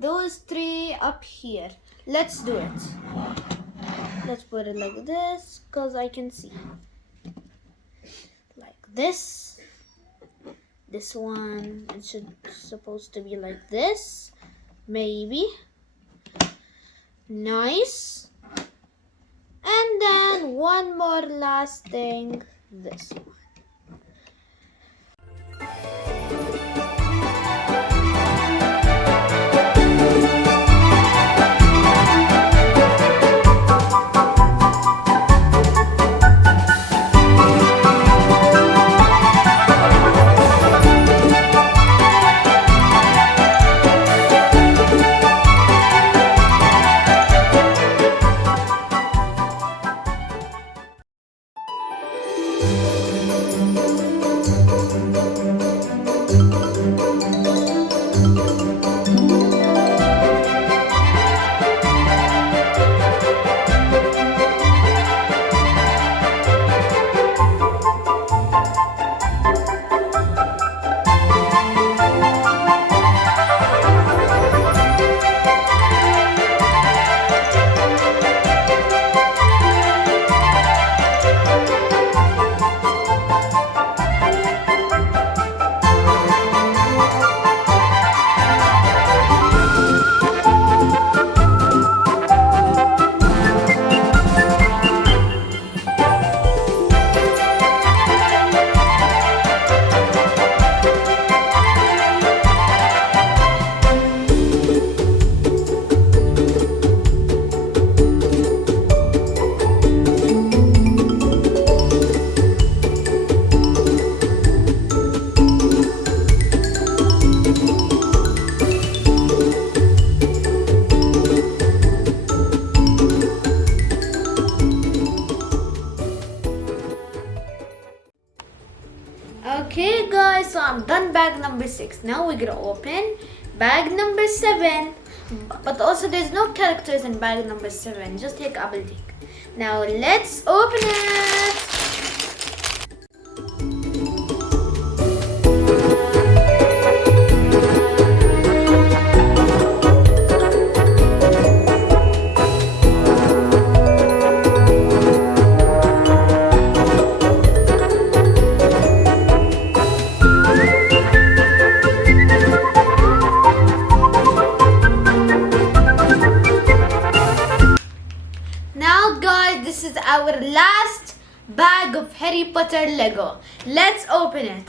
those three up here. Let's do it. Let's put it like this because I can see. Like this. This one, it should supposed to be like this. Maybe. Nice. And then one more last thing. This one. Okay guys, so I'm done bag number 6. Now we're gonna open bag number 7. But also there's no characters in bag number 7. Just take apple take. Now let's open it. This is our last bag of Harry Potter Lego. Let's open it.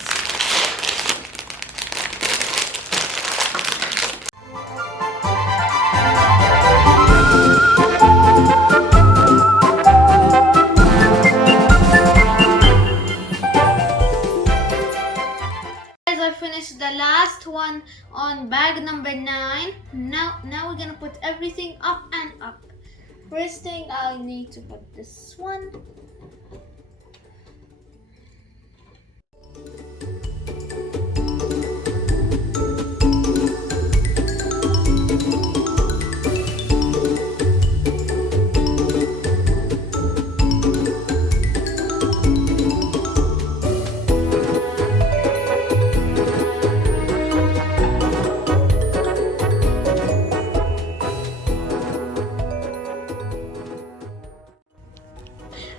on bag number 9. Now we're gonna put everything up and up. First thing, I need to put this one.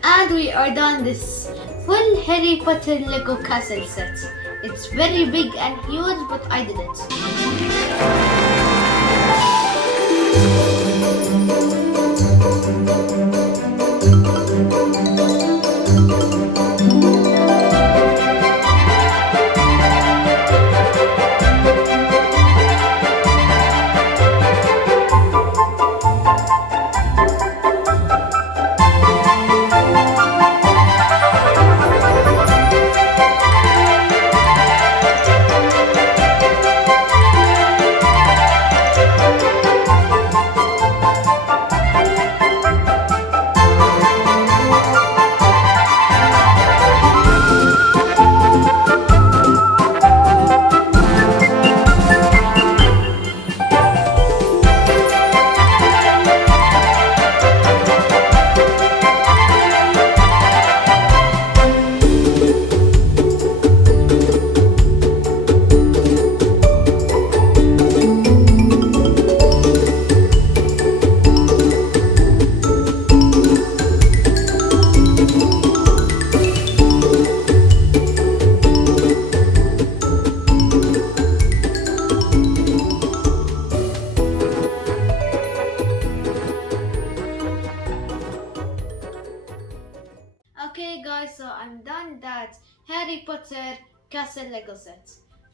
And we are done this full Harry Potter Lego castle set. It's very big and huge, but I did it. Okay guys, so I'm done that Harry Potter castle Lego set.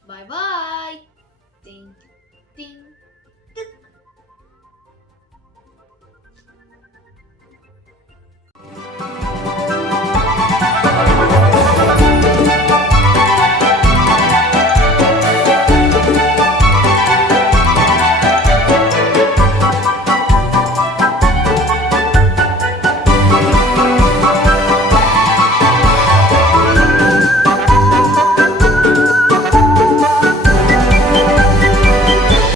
Bye bye. Ding, ding.